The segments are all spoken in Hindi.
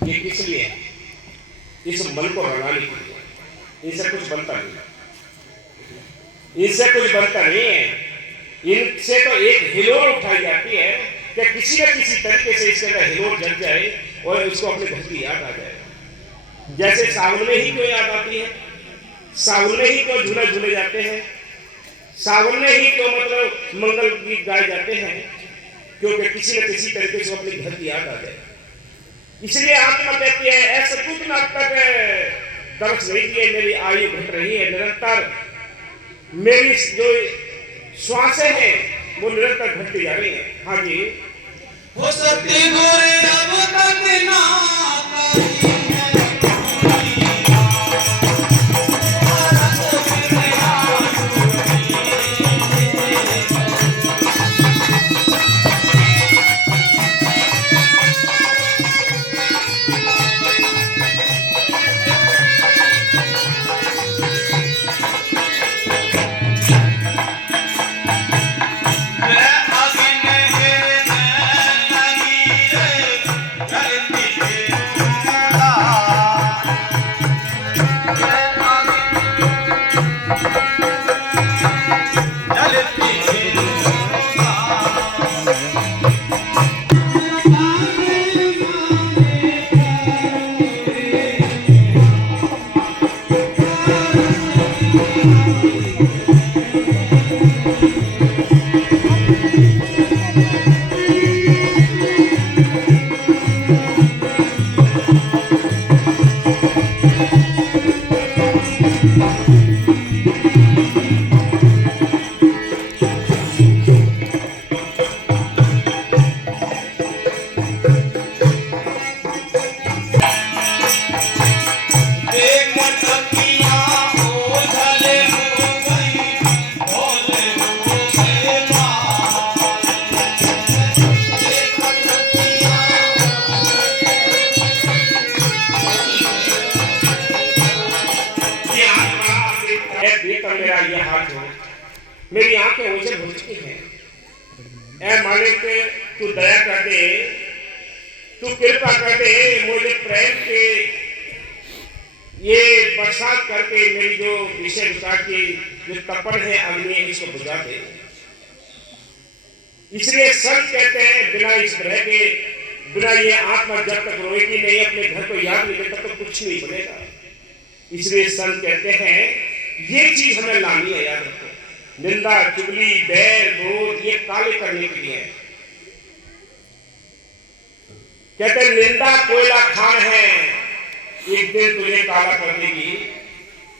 ये किस लिए है? इस मन को रंगाने के लिए। इनसे कुछ बनता नहीं, इनसे कुछ बनता नहीं है। इनसे तो एक हिलोर उठाई जाती है कि किसी न किसी तरीके से इसके अंदर हिलोर जग जाए और उसको अपने घर की याद आ जाए। जैसे सावन में ही क्यों याद आती है, सावन में ही क्यों झूले झूले जाते हैं, सावन में ही क्यों मतलब मंगल गीत गाए जाते हैं, क्योंकि किसी न किसी तरीके से अपने घर की याद आ जाए। इसलिए आत्मा कहती है ऐसा कुछ ना तक दर्श नहीं दिए, मेरी आयु घट रही है निरंतर, मेरी जो श्वासें हैं वो निरंतर घटती जा रही हैं। हाँ जी, हो सत्य गोरे अब तक ना मेरी आंखें ओझल हो चुकी हैं। ऐ मालिक तू दया कर दे, तू कृपा कर दे, मुझे प्रेम के ये बरसात करके मेरी जो विषय विचार की जो तपन है अग्नि इसको बुझा दे। इसलिए संत कहते हैं बिना इस ग्रह के, बिना ये आत्मा जब तक रोएगी नहीं, अपने घर को याद नहीं तब तक कुछ नहीं बनेगा। इसलिए संत कहते हैं ये चीज हमें लानी है, याद रखो। निंदा चुगली बैर विरोध ये काले करने के लिए है। कहते हैं निंदा कोयला खान है, एक दिन तुझे काला कर देगी।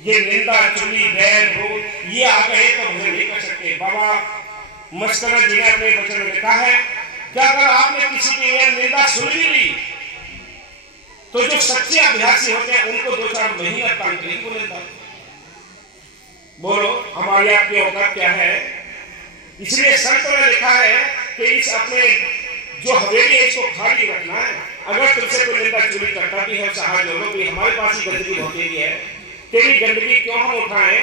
ये निंदा चुगली बैर विरोध ये आ गए तो मुझे नहीं कर सकते। बाबा मस्तना जी ने अपने वचन में लिखा है कि अगर आपने किसी की निंदा सुन भी ली तो जो सच्चे अभ्यासी होते हैं उनको 2-4 महीने तक नहीं बोलेगा। बोलो हमारी आपकी औकात क्या है? इसलिए संत ने लिखा है कि इस अपने जो हवेली है इसको खाली रखना है। अगर तुमसे कोई निंदा चुगली करता भी है चाहे जो लोग भी हमारे पास ही गंदगी होती है, तेरी गंदगी क्यों हम उठाएं?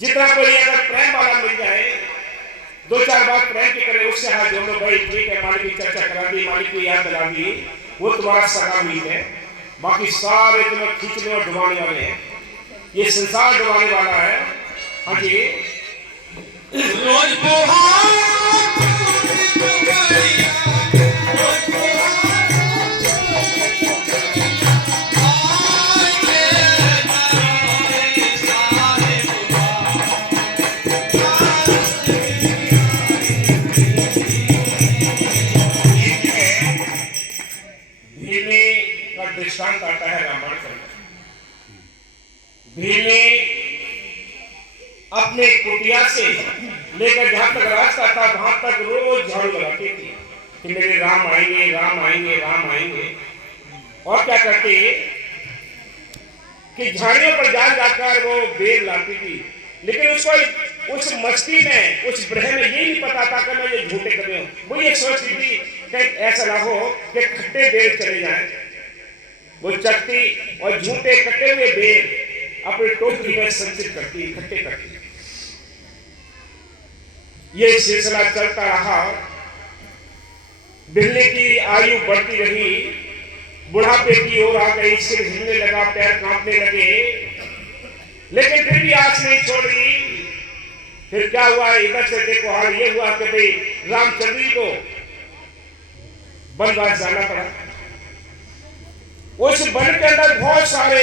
जितना कोई अगर प्रेम वाला मिल जाए 2-4 बार प्रेम की करे उससे हाथ जोड़ लो, भाई ठीक है मालिक की चर्चा करा दी, मालिक को याद दिला दी, वो तुम्हारा सगा मीत है। बाकी सारे तुम्हें खींचने और डुबाने वाले हैं, ये संसार डुबाने वाला है। हाँ जी, रोज दृष्टांत आता है रामायण का। भीमी अपने कुटिया से लेकर जहां तक रास्ता था वहां तक रोज झाड़ू लगाती थी कि मेरे राम आएंगे, राम आएंगे, राम आएंगे। और क्या करती कि झाड़ियों पर जा जाकर वो बेर लाती थी, लेकिन उसको उस मस्ती में उस ब्रह में ये नहीं पता था कि मैं ये झूठे कर रही हूँ। वो ये सोचती थी कि ऐसा ना हो कि खट्टे बेर चले जाएं। वो चटती और झूठे कटे हुए बेर अपनी टोकरी में संचित करती, इकट्ठे करती। ये सिलसिला चलता रहा। बिल्ली की आयु बढ़ती रही, बुढ़ापे की ओर आ गई, सिर हिलने लगा, पैर कांपने लगे, लेकिन फिर भी आस नहीं छोड़ी। फिर क्या हुआ, इधर से देखो हाल ये हुआ कि भाई रामचंद्र जी को वनवास जाना पड़ा। उस वन के अंदर बहुत सारे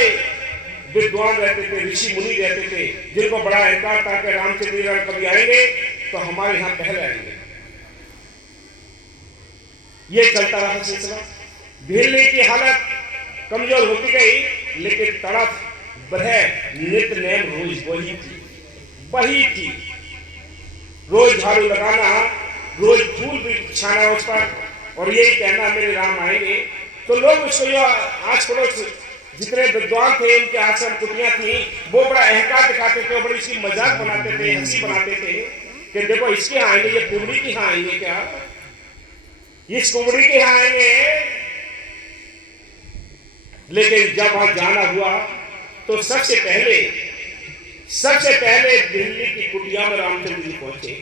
विद्वान रहते थे, ऋषि मुनि रहते थे, जिनको बड़ा अहंकार था कि रामचंद्र जी कभी आएंगे तो हमारे यहां पहले आएंगे। ये चलता रहा सिलसिला। बिल्ली की हालत कमजोर होती गई, लेकिन तड़प बरह नित्य नेम रोज वही थी। रोज झाड़ू लगाना, रोज फूल भी बिछाना उस पर, और यही कहना मेरे राम आएंगे। तो लोग उसको जो आस पड़ोस जितने विद्वान थे, उनके आश्रम कुटियां थी, वो बड़ा अहंकार दिखाते थे, बड़ी इसकी मजाक बनाते थे, हंसी बनाते थे कि देखो इसके यहाँ आएंगे, ये कुबड़ी के यहाँ आएंगे, क्या इस कुबड़ी के यहाँ आएंगे। लेकिन जब वहां जाना हुआ तो सबसे पहले दिल्ली की कुटिया में रामचंद्र जी पहुंचे।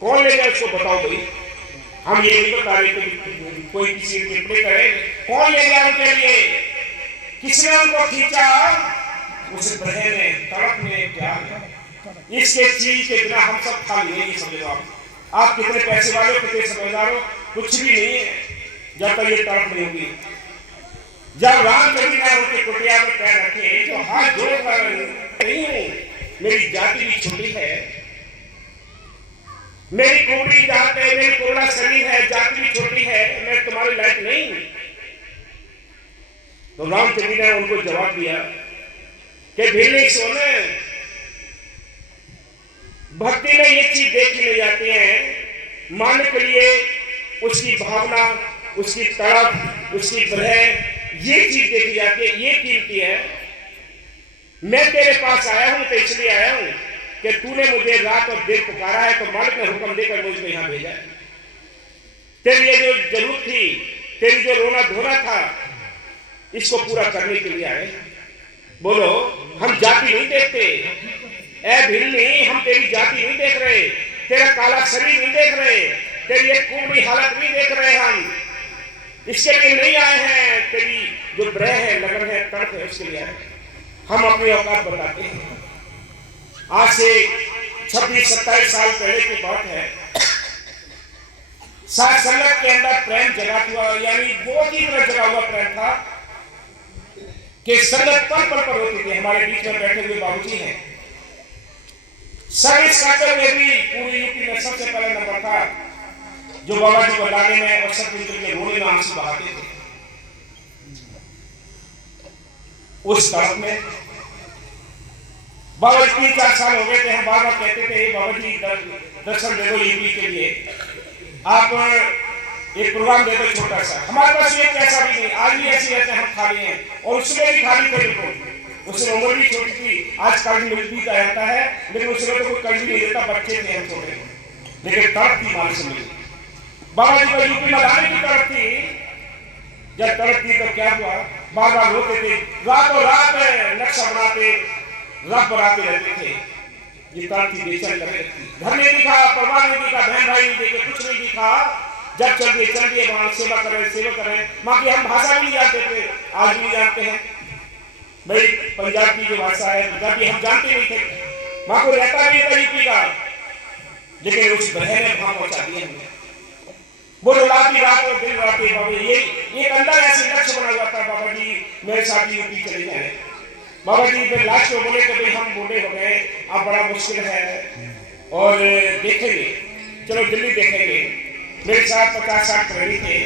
कौन ले गया उसको बताओ भाई, हम ये नहीं बता रहे कि कोई किसी की टिप्पणी करे। कौन ले गया उनके लिए, किसने उनको खींचा? उस बहन ने, तड़प ने, प्यार। इसके चीज के बिना हम सब खा लिए, ये समझो आप कितने पैसे वाले, कितने समझदार हो, कुछ भी नहीं है जब तक ये तड़प नहीं होगी। जब रामचंद्र ने उनकी कुटिया में पैर रखे तो हाथ जोड़कर, नहीं मेरी जाति भी छोटी है, मेरी कुबड़ी जात है, मेरी कुबड़ा शरीर है, जाति भी छोटी है, मैं तुम्हारी लायक नहीं। तो रामचंद्र ने उनको जवाब दिया कि भिल्ली सोने, भक्ति में ये चीज देख ली जाती है, मानने के लिए उसकी भावना, उसकी तड़प, उसकी बलह, ये चीज देखी जाती है, ये कीमती है। मैं तेरे पास आया हूं तो इसलिए आया हूं कि तूने मुझे रात और दिन पुकारा है, तो मालिक ने हुक्म देकर मुझको यहां भेजा है। तेरी ये जो जरूरत थी, तेरी जो रोना धोना था, इसको पूरा करने के लिए आए। बोलो, हम जाति नहीं देखते ऐ भिल्ली, हम तेरी जाति नहीं देख रहे, तेरा काला शरीर नहीं देख रहे, तेरी एक कुबड़ी हालत नहीं देख रहे। हम इसके लिए नहीं आए हैं, तेरी जो ब्रह है, लगन है, तड़प है, उसके लिए आए। हम अपनी औकात बताते हैं। आज से 26-27 साल पहले की बात है। साथ संगत के अंदर प्रेम जगा हुआ, यानी बहुत ही जगा हुआ प्रेम था कि संगत पल पल पर होती थी। हमारे बीच में बैठे हुए बाबूजी हैं, सर्विस सर्कल में भी पूरी यूपी में सबसे पहले नंबर था, जो बाबा जी को लाने में और सब उनके रोने में आंसू बहाते थे। उस तरफ में बाबा 3-4 साल हो गए थे, हम बार बार कहते थे बाबा जी दर्शन दे दो यूपी के लिए, आप एक प्रोग्राम दे दो छोटा सा। हमारे पास ये पैसा भी नहीं, आज भी ऐसे रहते हम खाली हैं, और उसमें भी खाली थे बिल्कुल। उसमें उम्र भी छोटी थी, आज कर्ज मिलता रहता है, लेकिन उसमें तो कोई कर्ज भी नहीं देता, बच्चे थे हम छोटे, लेकिन तड़प थी माल से मिली। बाबा जी को यूपी में लाने की तड़प थी। जब तड़प थी तो क्या हुआ, बार बार रोते थे, रातों रात नक्शा बनाते, रब बनाते रहते थे। ये तड़प थी, बेचैन कर रही थी। घर नहीं दिखा, परिवार नहीं दिखा, बहन भाई नहीं दिखे, कुछ नहीं दिखा। जब चल दिए वहां सेवा करें। माँ की हम भाषा भी नहीं जानते थे, आज भी जानते हैं भाई, पंजाब की जो भाषा है, पंजाबी हम जानते नहीं थे। माँ को रहता नहीं था यूपी का, लेकिन उस बहन ने वहां पहुंचा दिया हमें। वो रुलाती रात और दिन रात बाबा, ये एक अंदर ऐसे लक्ष्य बना हुआ था, बाबा जी मेरे साथ यूपी चले जाए। बाबा जी फिर लास्ट में बोले कि भाई हम बूढ़े हो गए, अब बड़ा मुश्किल है और देखेंगे, चलो दिल्ली देखेंगे। मेरे साथ 50-60 प्रेमी थे।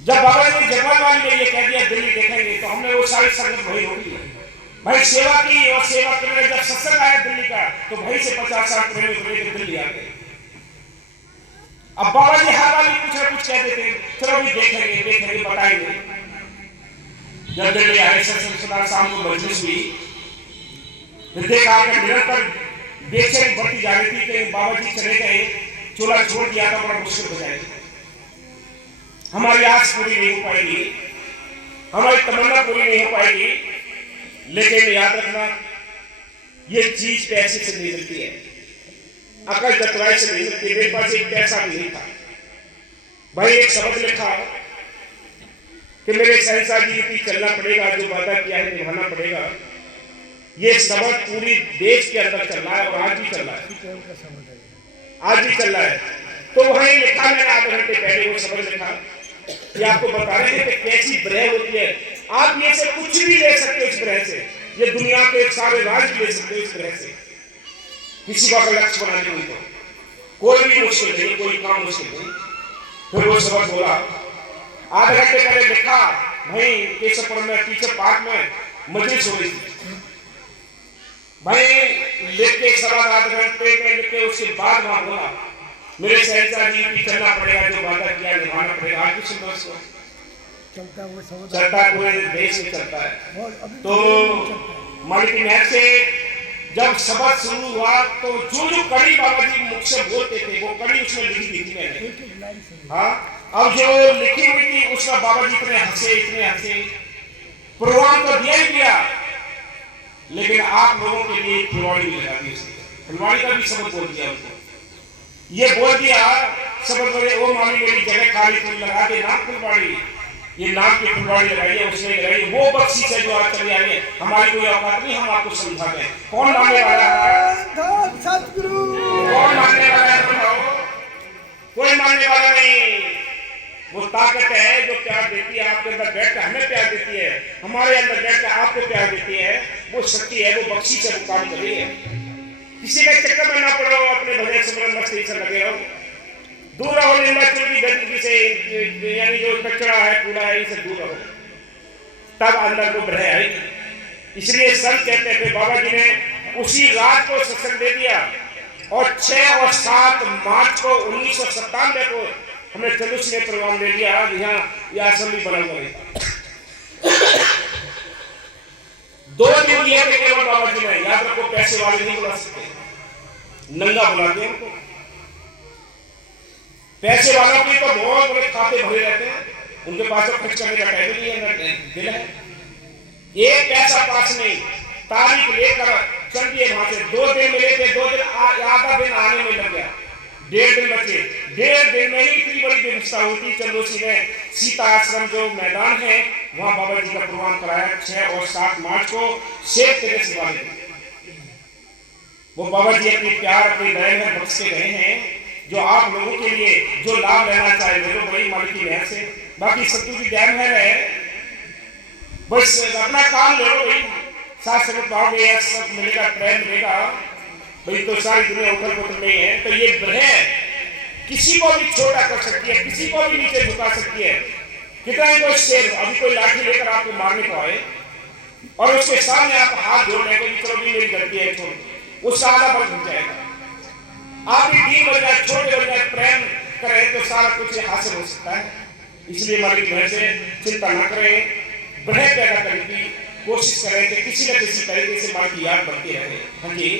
जब बाबा जी जगवाल ने ये कह दिया दिल्ली देखेंगे, तो हमने वो सारी संगत वही होगी भाई सेवा की, और सेवा करने जब सत्संग आया दिल्ली का, तो भाई से 50-60 प्रेमी को लेकर दिल्ली आ गए। अब बाबा जी हर बार कुछ ना कुछ कहते थे, चलो भी देखेंगे बताएंगे। जब दिल्ली आए, सत्संग शाम को मजलिस हुई, देखा कि निरंतर बेचैनी बढ़ती जा रही थी कि बाबा जी चले गए, चूल्हा छोड़ दिया, तो बड़ा मुश्किल हो जाएगा, हमारी आस पूरी नहीं हो पाएगी, हमारी तमन्ना पूरी नहीं हो पाएगी। लेकिन याद रखना, ये चीज पैसे से नहीं मिलती है, अकल चतुराई से नहीं मिलती। मेरे पास एक पैसा भी नहीं था भाई। एक शब्द लिखा कि मेरे शहंशाह जी की चलना पड़ेगा, जो वादा किया है निभाना पड़ेगा। ये शब्द पूरी देश के अंदर चल रहा है और आज भी चल रहा है, आज भी चल रहा है। तो वहीं लिखा, मैंने आधे घंटे पहले वो शब्द लिखा कि आपको बता रहे हैं कि कैसी ब्रह होती है। आप ये से कुछ भी ले सकते हो इस ब्रह से, ये दुनिया के सारे राज ले सकते हो इस ब्रह से। किसी का लक्ष्य बनाने को कोई भी मुश्किल नहीं, कोई काम मुश्किल नहीं। फिर वो शब्द बोला, आधे घंटे पहले लिखा भाई केशवपुर में पीछे पार्क में मजलिस हो रही थी भाई। लिख के सवा आधे घंटे में लिख के उसके बाद वहां बोला मेरे शहंशाह जी की चलना पड़ेगा, जो वादा किया निभाना पड़ेगा। आज भी सुनो इसको, चलता पूरे देश में चलता है। तो मालिक की महर से जब शब्द शुरू हुआ तो जो कड़ी बाबा जी मुख से बोलते थे वो कड़ी उसमें लिखी थी मैंने। हाँ, अब जो लिखी हुई थी उसका बाबा जी इतने हंसे। प्रोग्राम तो दिया ही दिया, लेकिन आप लोगों के लिए फुलवाड़ी भी लगा दी। फुलवाड़ी का भी शब्द बोल दिया उनको, ये बोल दिया शब्द बोले, ओ मामी मेरी जगह खाली तुम लगा दे नाम फुलवाड़ी। ये नाम की फुलवाड़ी लगाई है, उसने लगाई वो बख्शीश है जो आज चली आई है। हमारी कोई औकात नहीं, हम आपको समझा दें। कौन मानने वाला है? सतगुरु। कौन मानने वाला है बताओ? कोई मानने वाला नहीं। वो ताकत है जो प्यार देती है, आपके अंदर बैठ कर हमें प्यार देती है, हमारे अंदर बैठ कर आपको प्यार देती है। वो शक्ति है, वो बख्शीश है, वो काम कर रही है। किसी के चक्कर में ना पड़ो, अपने भजन सिमरन मस्ती से लगे रहो, दूर रहो निर्वाचन की गंदगी से, यानी जो कचरा है कूड़ा है इनसे दूर रहो, तब अंदर को ब्रह आएगी। इसलिए संत कहते थे, बाबा जी ने उसी रात को सत्संग दे दिया और 6 और 7 मार्च को 1997 को हमने चलुस ने प्रोग्राम ले लिया। यहाँ यह आश्रम भी बना हुआ है। 2 दिन ये केवल बाबा जी ने, याद रखो पैसे वाले नहीं बुला सकते, नंगा बुला दिया उनको। पैसे वालों की तो बहुत बड़े खाते भरे रहते हैं, उनके पास तो खर्च करने का टाइम नहीं है, दिल है। एक पैसा पास नहीं, तारीख लेकर चल दिए वहां से। 2 दिन मिले थे, 2 दिन आधा दिन आने में लग गया, 1.5 दिन बचे। 1.5 दिन में ही इतनी बड़ी व्यवस्था होती। चंदोसी में सीता आश्रम जो मैदान है वहां बाबा जी का प्रोग्राम कराया 6 और 7 मार्च को शेख तेरेस वाले। वो बाबा जी अपनी प्यार अपनी दया में बख्श के गए हैं, जो आप लोगों के लिए जो लाभ लेना चाहे मेरे बड़ी मालिक की महर से। बाकी सत्तू की ध्यान है, बस अपना काम ले लो भाई, साथ संगत पाओगे, सब मिलेगा, प्रेम मिलेगा भाई। तो सारी दुनिया उथल पुथल नहीं है। तो ये ब्रह किसी को भी छोटा कर सकती है, किसी को भी नीचे झुका सकती है। कितना ही कोई शेर अभी कोई लाठी लेकर आपको मारने को आए और उसके सामने आप हाथ जोड़ रहे हो, चलो भी मेरी गलती है, छोड़, उसका आधा बल घट जाएगा। आप भी ढील बन जाए, छोटे बन जाए, प्रेम करें तो सारा कुछ हासिल हो सकता है। इसलिए हमारी घर से चिंता न करें, ब्रह पैदा करने की कोशिश करें कि किसी न किसी तरीके से माँ की याद बढ़ती रहे। हाँ जी।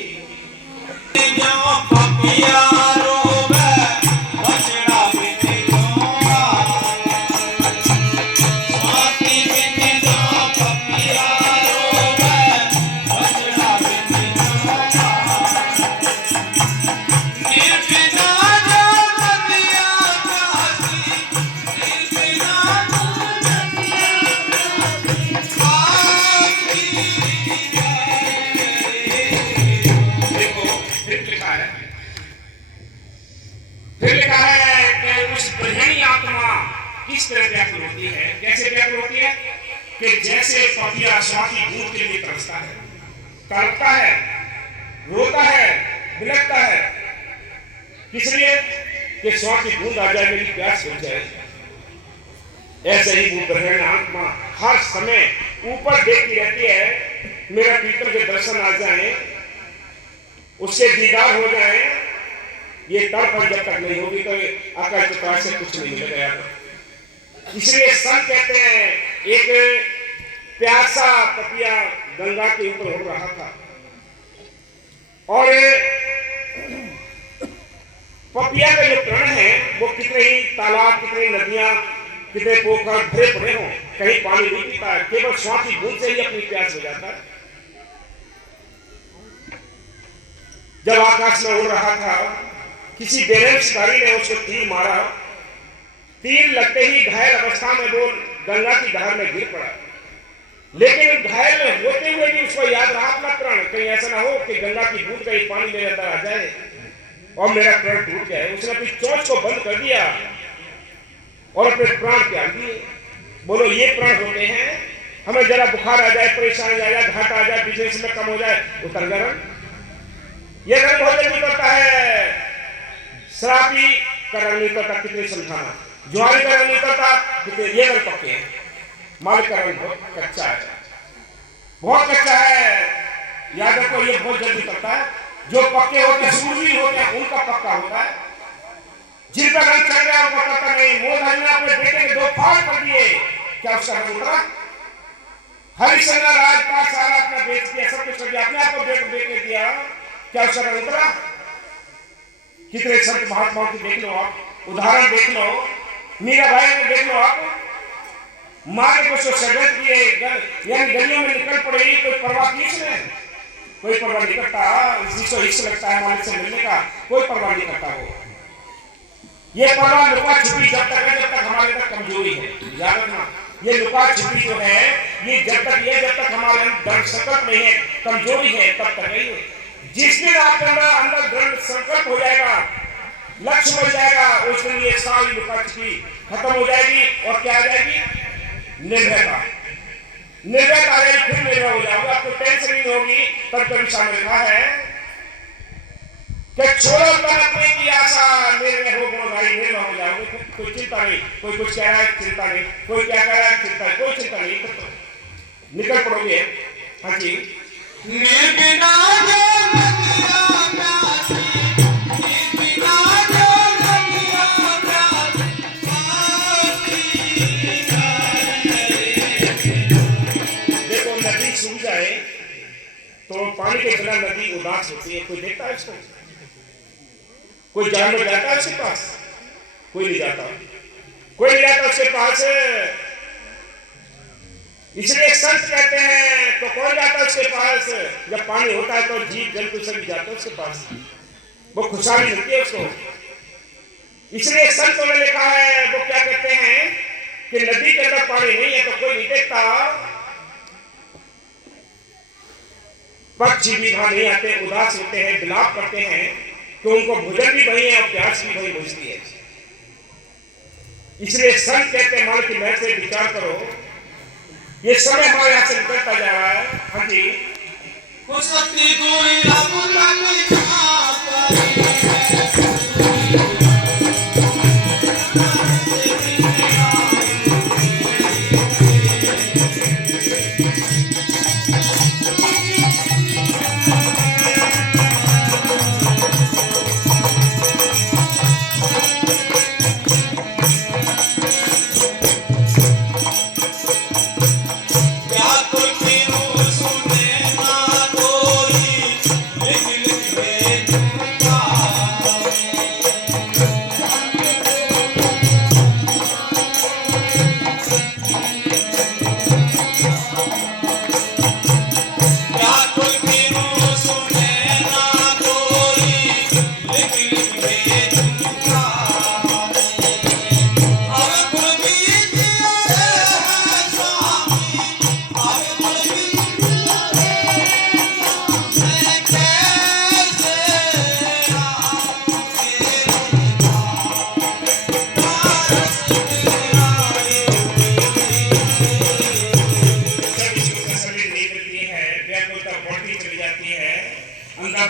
किस तरह व्याकुल होती है, कैसे व्याकुल होती है कि जैसे पपिया स्वाति दूध के लिए तरसता है, तड़पता है, रोता है, बिलखता है, किस लिए कि स्वाति दूध आ जाए, मेरी प्यास बुझ जाए। ऐसे ही वो ग्रहण आत्मा हर समय ऊपर देखती रहती है, मेरा पीतल के दर्शन आ जाए, उसके दीदार हो जाए। ये तड़प जब तक नहीं होगी तो आकाश चतुराई से कुछ नहीं मिलेगा। इसलिए संत कहते हैं, एक प्यासा पपिया गंगा के ऊपर हो रहा था और पपिया का जो प्राण है वो कितने ही तालाब, कितने नदियां, कितने पोखर भरे पड़े हों, कहीं पानी नहीं पीता है, केवल स्वाति बूंद से ही अपनी प्यास हो जाता है। जब आकाश में उड़ रहा था, किसी बेरहम शिकारी ने उसको तीर मारा। तीर लगते ही घायल अवस्था में वो गंगा की धार में गिर पड़ा। लेकिन घायल होते हुए भी उसको याद रहा अपना प्राण, कहीं ऐसा ना हो कि गंगा की बूंद कहीं पानी मेरे अंदर आ जाए और मेरा प्राण टूट जाए। उसने अपनी चोंच को बंद कर दिया और अपने प्राण त्याग दिए। बोलो, ये प्राण होते हैं। हमें जरा बुखार आ जाए, परेशानी आ जाए, घाटा आ जाए, बिजनेस में कम हो जाए, उतर गया रंग। ये रंग बहुत जल्दी उतरता है। शराबी का रंग नहीं उतरता, कितने समझाना। जुआरी का रंग नहीं उतरता, कितने ये रंग पक्के हैं। मालिक का रंग बहुत कच्चा है, बहुत कच्चा है। याद रखो, ये बहुत जल्दी उतरता है। जो पक्के होते हैं, सूरवीर होते हैं, उनका पक्का होता है। जिनका रंग चढ़ गया उनका पता नहीं। मोहन ने अपने बेटे के 2 फाड़ कर दिए, क्या उसका रंग उतरा? हरिश्चंद्र राजपाट सारा अपना बेच दिया, सब कुछ कर दिया, अपने आप को बेच दिया, क्या उसका रंग उतरा? कितने संत महात्माओं की देख लो आप, उदाहरण देख लो, मीराबाई को देख लो आप। माँ ने कुछ शर्त किए, यानी गलियों में निकल पड़े, कोई परवाह की इसने? कोई परवाह नहीं करता। जिसको इश्क लगता है मालिक से मिलने का, कोई परवाह नहीं करता। वो ये परवाह लुका छुपी जब तक है, जब तक हमारे अंदर कमजोरी है। याद रखना, ये लुका छुपी जो है, ये जब तक हमारे अंदर संकल्प नहीं है, कमजोरी है, तब तक है ये। जिस दिन आपके अंदर दृढ़ संकल्प हो जाएगा, लक्ष्य मिल जाएगा, उस दिन ये सारी लुका छुपी खत्म हो जाएगी। और क्या आ जाएगी? निर्भयता। निर्भयता आ जाएगी, फिर निर्भय हो जाओगे, आपको टेंशन नहीं होगी। तब कभी शामिल लिखा है कि छोड़ो तड़पने की आशा, निर्भय हो गुण भाई, निर्भय हो जाओगे। फिर कोई चिंता नहीं, कोई कुछ कह रहा है चिंता नहीं, कोई क्या कह रहा है चिंता, कोई चिंता नहीं, तो निकल पड़ोगे। हाँ जी, निर्बिना जो नदिया प्यासी, निर्बिना जो नदिया प्यासी। देखो, नदी सूख जाए तो पानी के बिना नदी उदास होती है। कोई देखता है इसको? कोई जानवर जाता है उसके पास? कोई नहीं जाता, कोई नहीं जाता उसके पास। इसलिए संत कहते हैं, तो कौन जाता है उसके पास? जब पानी होता है तो जीव जंतु सभी जाते हैं उसके पास, वो खुशहाली मिलती है उसको। इसलिए संतों ने लिखा है, वो क्या कहते हैं कि नदी के अंदर पानी नहीं है तो कोई नहीं देखता, पक्षी भी वहां नहीं आते, उदास होते हैं, विलाप करते हैं कि उनको भोजन भी वही है और प्यास भी वही बुझती है। इसलिए संत कहते हैं, मान की महल से विचार करो, ये समय हमारे यहाँ से निकलता जा रहा है। हाँ जी, कुसती गोरी अबुल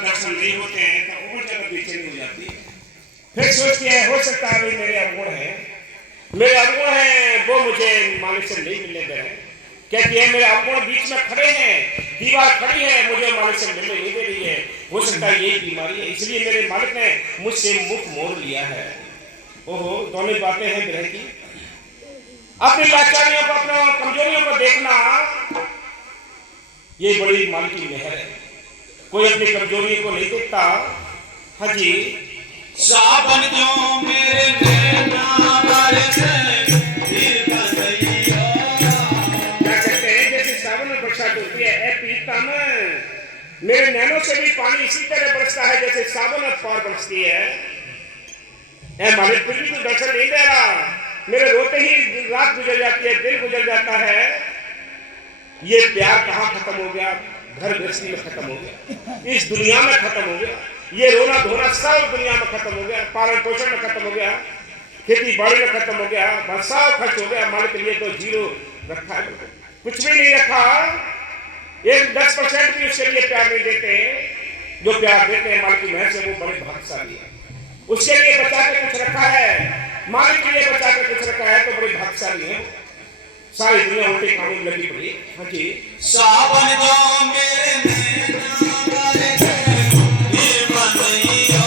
दर्शन नहीं होते हैं तो और जगह बेचैनी हो जाती है। फिर सोचती है, हो सकता है भाई मेरे अवगुण हैं, मेरे अवगुण हैं, वो मुझे मालिक से नहीं मिलने दे रहे। कहती है मेरे अवगुण बीच में खड़े हैं, दीवार खड़ी है, मुझे मालिक से मिलने नहीं दे रही है। हो सकता है यही बीमारी है, इसलिए मेरे मालिक ने मुझसे मुख मोड़ लिया है। ओहो, दोनों बातें हैं ग्रह की। अपनी लाचारियों को, अपने कमजोरियों को देखना, ये बड़ी मालिक की मेहर है। कोई अपनी कमजोरियों को नहीं देखता। हाँ जी, सावन जो मेरे नैना बरसे फिर बसैया। क्या कहते हैं, जैसे सावन में बरसात होती है, ए पीता में मेरे नैनों से भी पानी इसी तरह बरसता है सावन अखबार बरसती है, ए मालिक फिर भी तू दर्शन नहीं दे रहा, मेरे रोते ही रात गुजर जाती है, दिन गुजर जाता है। ये प्यार कहाँ खत्म हो गया? घर गृहस्थी में खत्म हो गया, इस दुनिया में खत्म हो गया, ये रोना धोना सब दुनिया में खत्म हो गया, पालन पोषण में खत्म हो गया, खेती बाड़ी में खत्म हो गया, सब खर्च हो गया। मालिक लिए तो जीरो रखा है, कुछ भी नहीं रखा। एक 10% भी उसके लिए प्यार नहीं देते। जो प्यार देते हैं मालिक की मेहर से वो बड़े भाग्यशाली है। उसके लिए बचा के कुछ रखा है, मालिक के लिए बचा के कुछ रखा है तो बड़े भाग्यशाली है। सारी दुनिया उल्टे कामों में लगी पड़ी। हाँ जी, सावन गाँव मेरे नैना ये बनैया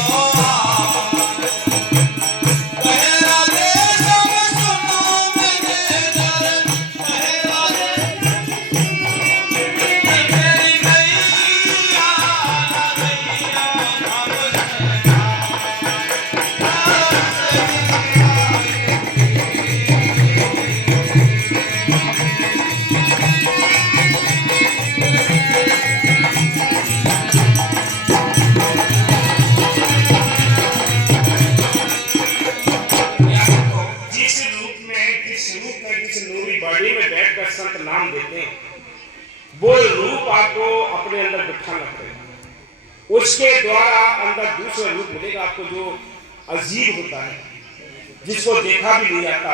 कहरा दे सब सुनो मेरे दर्द कहरा दे मेरी नैया संत नाम देते हैं, वो रूप आपको अपने अंदर बिठाना पड़ेगा। उसके द्वारा अंदर दूसरा रूप मिलेगा आपको जो अजीब होता है, जिसको देखा भी नहीं जाता,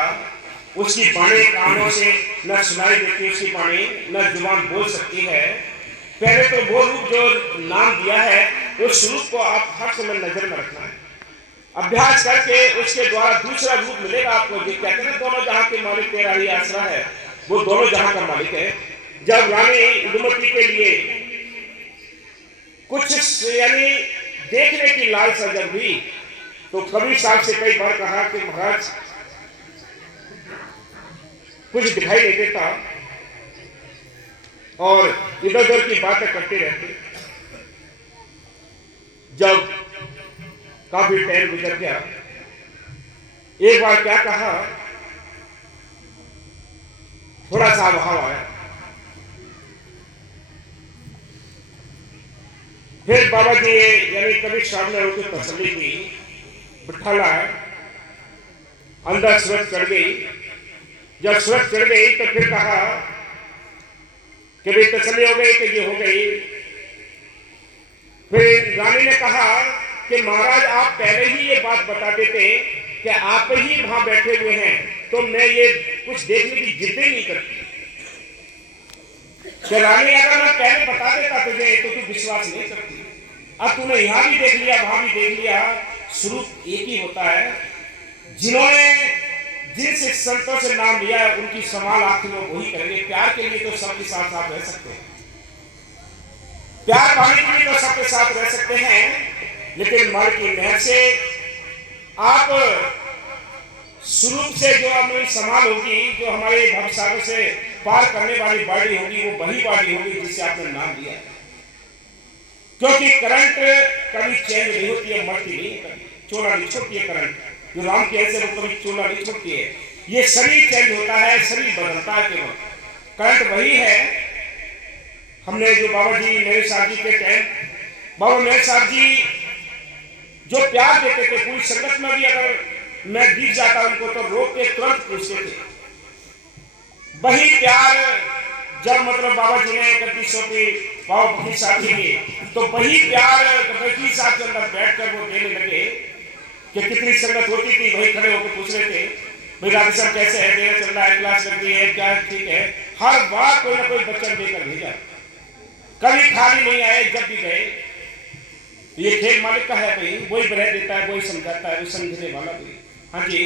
उसकी बाणी कानों से न सुनाई देती, उसकी बाणी न जुबान बोल सकती है। पहले तो वो रूप जो नाम दिया है उस रूप को आप हर समय नजर में रखना है, अभ्यास करके उसके द्वारा दूसरा रूप मिलेगा आपको। जो कहते हैं दोनों जहां के मालिक तेरा ही आसरा है, वो दोनों जहां का मालिक है। जब रानी इंदुमती के लिए कुछ यानी देखने की लालसा जब हुई तो कबीर साहब से कई बार कहा कि महाराज कुछ दिखाई नहीं देता और इधर उधर की बातें करते रहते। जब काफी टाइम गुजर गया, एक बार क्या कहा, थोड़ा सा भाव आया, फिर बाबा जी यानी कबीर साहब ने उनको तसल्ली की, बिठाला है, अंदर सूरत चढ़ गई। जब सूरत चढ़ गई तो फिर कहा कि भाई तसल्ली हो गई तो ये हो गई। फिर रानी ने कहा कि महाराज आप पहले ही ये बात बता देते कि आप ही वहां बैठे हुए हैं तो मैं ये कुछ देखने की जिद नहीं करती। रानी अगर मैं पहले बता देता तुझे तो तू विश्वास नहीं करती। अब तूने यहां भी देख लिया, वहां भी देख लिया, स्वरूप एक ही होता है। जिन्होंने जिन संतों से नाम लिया है उनकी संभाल आखिर में वही करेंगे। प्यार के लिए तो सबके साथ आप रह सकते हैं, प्यार पाने के लिए तो सबके साथ रह सकते हैं, लेकिन मालिक की मेहर से आप स्वरूप से जो हमारी संभाल होगी, जो हमारे भवसागर से पार करने वाली बाड़ी होगी, वो वही बाड़ी होगी जिससे आपने नाम लिया। क्योंकि करंट कभी चेंज नहीं होती है, मरती नहीं है, चोला नहीं छोड़ती है। करंट जो राम के ऐसे वो कभी चोला नहीं छोड़ती है। ये शरीर चेंज होता है, शरीर बदलता है, केवल करंट वही है। हमने जो बाबा जी मेरे साहब जी के टाइम, बाबा मेरे साहब जी जो प्यार देते थे, पूरी संगत में भी अगर मैं दिख जाता उनको तो रोक के तुरंत पूछते थे। वही प्यार जब मतलब बाबा जी ने गद्दी सौंपी बाबा बकीर साहब जी की, तो वही प्यार बकीर साहब के अंदर बैठकर वो देने लगे कि कितनी संगत होती थी, वही खड़े होकर पूछ रहे थे भाई राधे साहब कैसे है, देना चल रहा है, क्लास लग रही है, क्या ठीक है। हर बार कोई ना कोई बच्चा देकर भेजा, कभी खाली नहीं आए। जब भी गए ये खेल मालिक का है भाई, वही बरह देता है, वही समझाता है, वही समझने वाला भी। हाँ जी।